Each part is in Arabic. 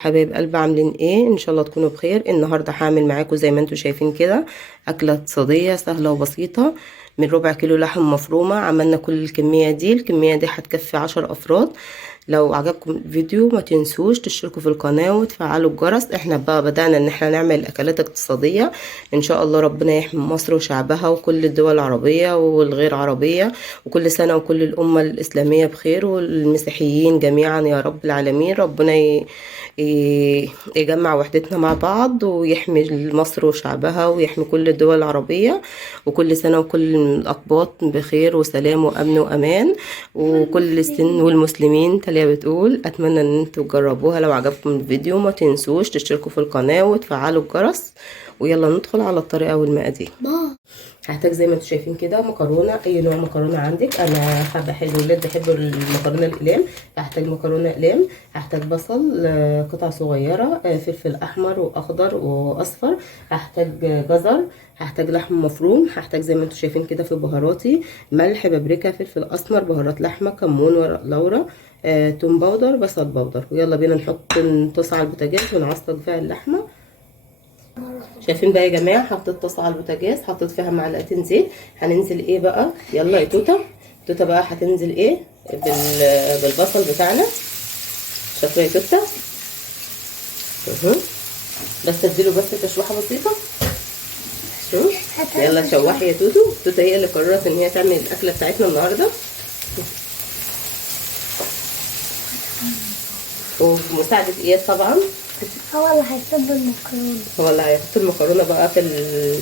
حبايب قلب، عاملين ايه؟ ان شاء الله تكونوا بخير. النهارده هعمل معاكم زي ما انتم شايفين كده اكله اقتصاديه سهله وبسيطه. من ربع كيلو لحم مفرومه عملنا كل الكميه دي هتكفي 10 افراد. لو عجبكم الفيديو ما تنسوش تشتركوا في القناه وتفعلوا الجرس. احنا بقى بدأنا ان احنا نعمل اكلات اقتصاديه. ان شاء الله ربنا يحمي مصر وشعبها وكل الدول العربيه والغير عربيه، وكل سنه وكل الامه الاسلاميه بخير والمسيحيين جميعا يا رب العالمين. ربنا يجمع وحدتنا مع بعض ويحمي مصر وشعبها ويحمي كل الدول العربية، وكل سنة وكل الأقباط بخير وسلام وأمن وأمان، وكل السن والمسلمين. تالية بتقول أتمنى أن انتوا تجربوها. لو عجبكم الفيديو ما تنسوش تشتركوا في القناة وتفعلوا الجرس. ويلا ندخل على الطريقة والمقادير. هحتاج زي ما انتم شايفين كده مكرونه، اي نوع مكرونه عندك. انا حابه حلو الولاد بيحبوا المكرونه الاقلام، هحتاج مكرونه اقلام. هحتاج بصل قطع صغيره، فلفل احمر واخضر واصفر، هحتاج جزر، هحتاج لحم مفروم، هحتاج زي ما انتم شايفين كده في بهاراتي ملح، بابريكا، فلفل اسمر، بهارات لحمه، كمون، ورق لورا، توم باودر، بصل باودر. ويلا بينا نحط طاسه على البوتاجاز ونعصج فيها اللحمه. شايفين بقى يا جماعه، حطيت طاسه على البوتاجاز، حطيت فيها معلقتين زيت. هننزل ايه بقى؟ يلا يا توته، توته بقى هتنزل ايه بالبصل بتاعنا. شاطره يا توته. بس اديله بس تشويحه بسيطه. شوف، يلا شوحي يا توتو. توته هي اللي قررت ان هي تعمل الاكله بتاعتنا النهارده، ومساعده اياد طبعا. هو اللي هيصب المكرونه، هو اللي هيحط المكرونه بقى في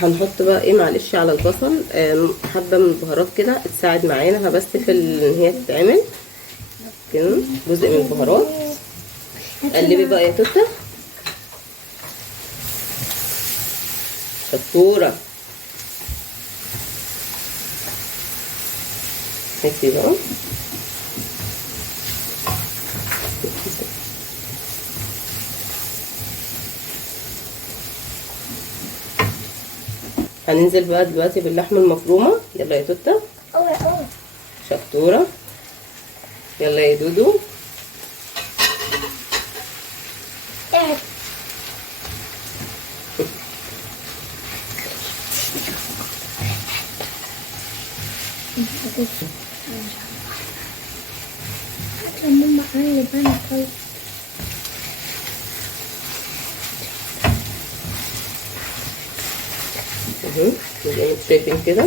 هنحط بقى ايه، معلش على البصل حبه من البهارات كده تساعد معانا بس في ان هي تتعمل كده، جزء من البهارات. قلبي بقى يا توته، شطوره. هاتي بقى هننزل بقى دلوقتي باللحمه المفرومه. يلا يا توته، شطوره. يلا يا دودو، ماما قلب انا طيب. زي ما انتم شايفين كده.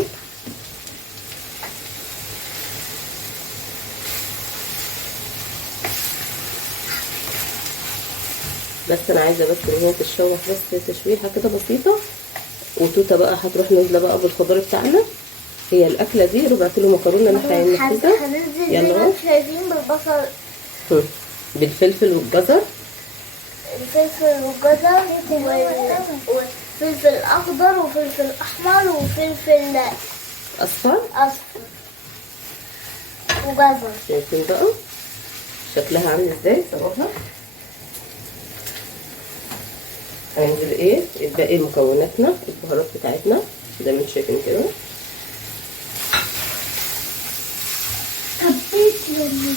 بس انا عايزه بس ان هي تتشوح بس تشويحه كده بسيطه. وتوته بقى هتروح نازله بقى بالخضار بتاعنا. هي الاكله دي ربع كيلو مكرونه اللي هنحطها. هننزل زي ما شايفين بالبصل، بالفلفل والجزر، الفلفل والجزر وفلفل اخضر وفلفل احمر وفلفل اصفر وجزر. شايفين بقى شكلها عامل ازاي؟ صراحه هننزل ايه باقي مكوناتنا، البهارات بتاعتنا زي ما انتم شايفين كده. حبيت يومي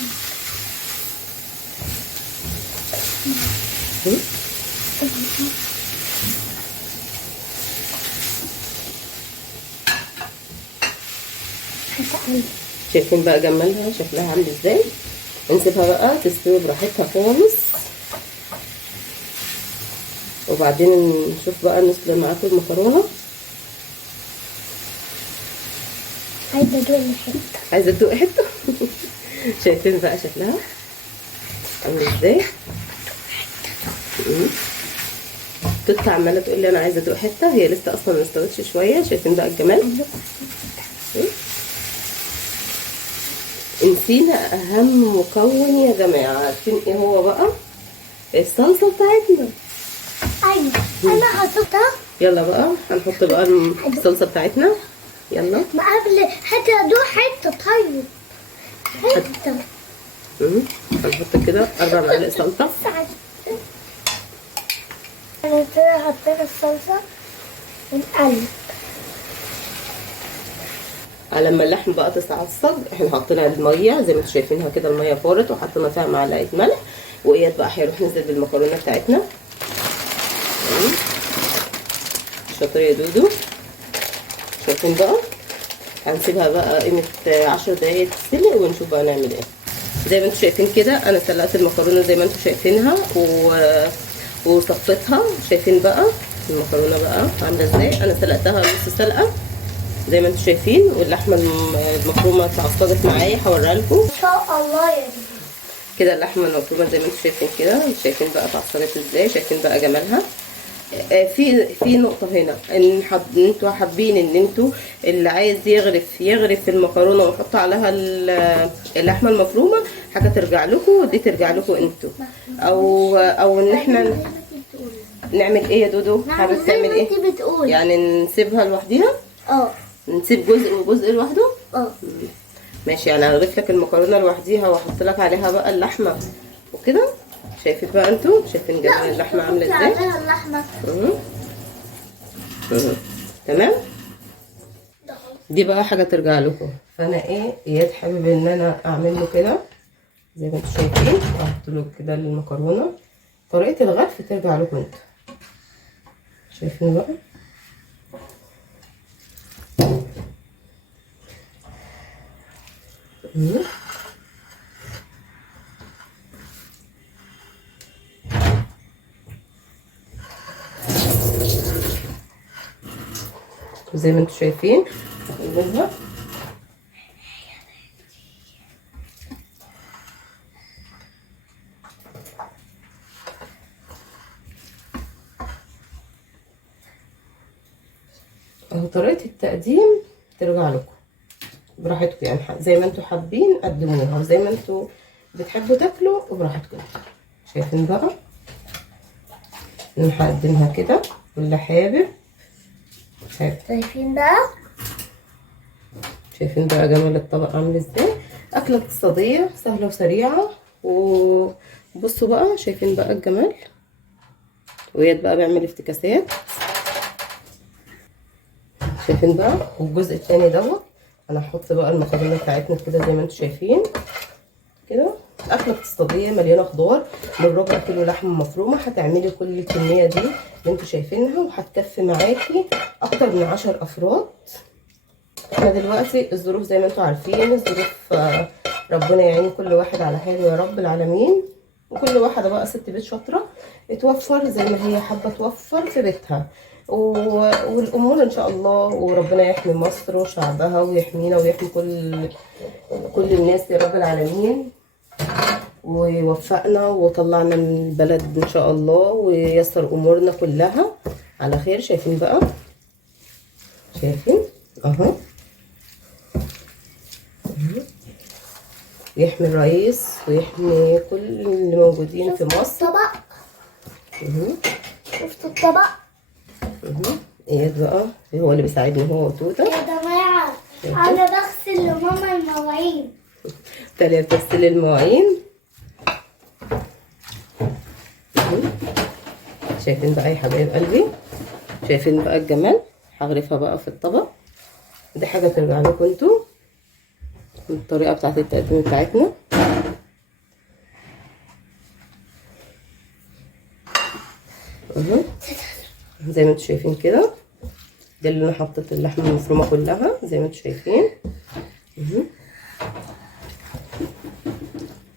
شايفين بقى جمالها شكلها عامل ازاي. نسيبها بقى تستوي براحتها خالص، وبعدين نشوف بقى نسلق معاكم المكرونه. عايزه ادوق حته، عايزه تدوقي حته. شايفين بقى شكلها عامل ازاي. توته عماله تقول لي انا عايزه ادوق حته، هي لسه اصلا ما استوتش شويه. شايفين بقى الجمال. نسينا اهم مكون يا جماعه، عارفين ايه هو بقى؟ الصلصه بتاعتنا. ايوه انا حطيتها. يلا بقى هنحط بقى الصلصه بتاعتنا. يلا ما قبل حتى ادوق حته. طيب حته هنحط كده 4 معالق سلطه. انا كده حطيت الصلصه ونقلب على ما اللحم بقى تتعصج. احنا حطينا الميه زي ما انتم شايفينها كده، الميه فارت وحطينا فيها معلقه ملح. واياد بقى هيروح ننزل بالمكرونه بتاعتنا. شاطر يا دودو. شايفين بقى هنسيبها بقى قيمه 10 دقايق تتسلق ونشوف بقى نعمل ايه. زي ما انتم شايفين كده انا سلقت المكرونه زي ما انتم شايفينها وصفيتها. شايفين بقى المكرونه بقى عامله ازاي. انا سلقتها نص سلقه زي ما انتم شايفين، واللحمه المفرومه اتعصجت معايا هوريها لكم. ما شاء الله يا دي. كده اللحمه المفرومه زي ما انتم شايفين كده. شايفين بقى اتعصجت ازاي. شايفين بقى جمالها. في نقطه هنا ان انتوا حابين ان انتوا اللي عايز يغرف المكرونه ويحط عليها اللحمه المفرومه، حاجه ترجع لكم، دي ترجع لكم انتوا. او ان احنا نعمل ايه يا دودو؟ حابب تعمل ايه؟ يعني نسيبها لوحديها؟ نسيب جزء وجزء لوحده؟ ماشي. يعني هغرف لك المكرونه لوحديها واحط لك عليها بقى اللحمه وكده. شايفين بقى انتوا؟ شايفين جمال اللحمه عامله ازاي؟ اللحمه تمام. دي بقى حاجه ترجع لكم. فانا اياد حابب ان انا اعمل له كده زي ما انتوا شايفين. احط له كده المكرونه. طريقه الغرف ترجع لكم انتوا. شايفين بقى؟ زي ما انتم شايفين نقلبها. اهو طريقة التقديم ترجع لكم براحتكم، يعني زي ما انتم حابين قدموها وزي ما انتم بتحبوا تاكلوا وبراحتكم. شايفين بقى انا هقدمها كده واللي حابب. شايفين بقى؟ شايفين بقى جمال الطبق عامل ازاي. اكله اقتصاديه سهله وسريعه. وبصوا بقى شايفين بقى الجمال. وياد بقى بيعمل افتكاسات. شايفين بقى. والجزء التاني دوت انا هحط بقى المكرونه بتاعتنا كده زي ما انتم شايفين كده. اكله اقتصاديه مليانه خضار. من ربع كيلو لحمه مفرومه هتعملي كل الكميه دي اللي انتم شايفينها، وهتكفي معاكي اكتر من 10 افراد. احنا دلوقتي الظروف زي ما انتم عارفين الظروف، ربنا يعين كل واحد على حاله يا رب العالمين. وكل واحده بقى ست بيت شاطره توفر زي ما هي حابه توفر في بيتها. والامور ان شاء الله. وربنا يحمي مصر وشعبها ويحمينا ويحمي كل الناس يا رب العالمين. ويوفقنا وطلعنا من البلد ان شاء الله وييسر امورنا كلها على خير. شايفين بقى. شايفين اهو. يحمي الرئيس ويحمي كل اللي موجودين في مصر. الطبق. شفتوا الطبق؟ اياد بقى هو اللي بيساعدني هو وتوته. يا جماعه انا بغسل لماما المواعين. تالية بتغسل المواعين. شايفين بقى يا حبايب قلبي. شايفين بقى الجمال. هغرفها بقى في الطبق. دي حاجه ترجع لكم انتوا. الطريقه بتاعت التقديم بتاعتنا. زي ما انتم شايفين كده. ده اللي انا حطيت اللحمه المفرومه كلها زي ما انتم شايفين.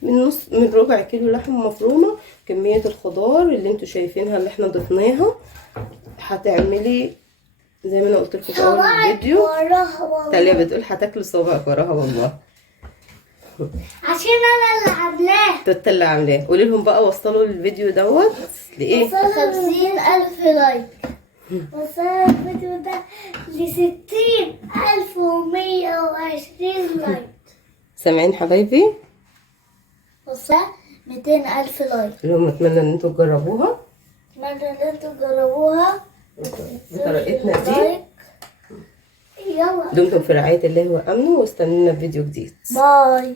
من ربع كيلو لحمه مفرومه كميه الخضار اللي انتم شايفينها اللي احنا ضفناها. هتعملي زي ما انا قلت لكم في اول الفيديو. تالية بتقول هتاكلوا صوابعك وراها والله. عشان انا اللي عاملاه. توته اللي عاملاه. قولي لهم بقى وصلوا الفيديو دوت لايه؟ 50,000 لايك. وصلوا الفيديو ده ل60,120 لايك. سامعين حبايبي؟ وصل 200,000 لايك. لهم نتمنى ان انتوا تجربوها. اتمنى ان انتوا تجربوها بطريقتنا دي. يلا دمتم في رعاية الله وأمنه واستنونا في فيديو جديد. باي.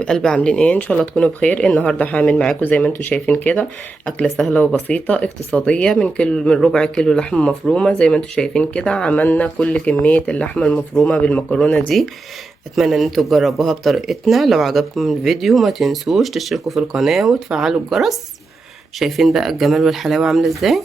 قلبي عاملين ايه؟ ان شاء الله تكونوا بخير. النهارده هعمل معاكم زي ما انتم شايفين كده اكله سهله وبسيطه اقتصاديه من ربع كيلو لحمه مفرومه. زي ما انتم شايفين كده عملنا كل كميه اللحمه المفرومه بالمكرونه دي. اتمنى ان انتم تجربوها بطريقتنا. لو عجبكم الفيديو ما تنسوش تشتركوا في القناه وتفعلوا الجرس. شايفين بقى الجمال والحلاوه عامله ازاي؟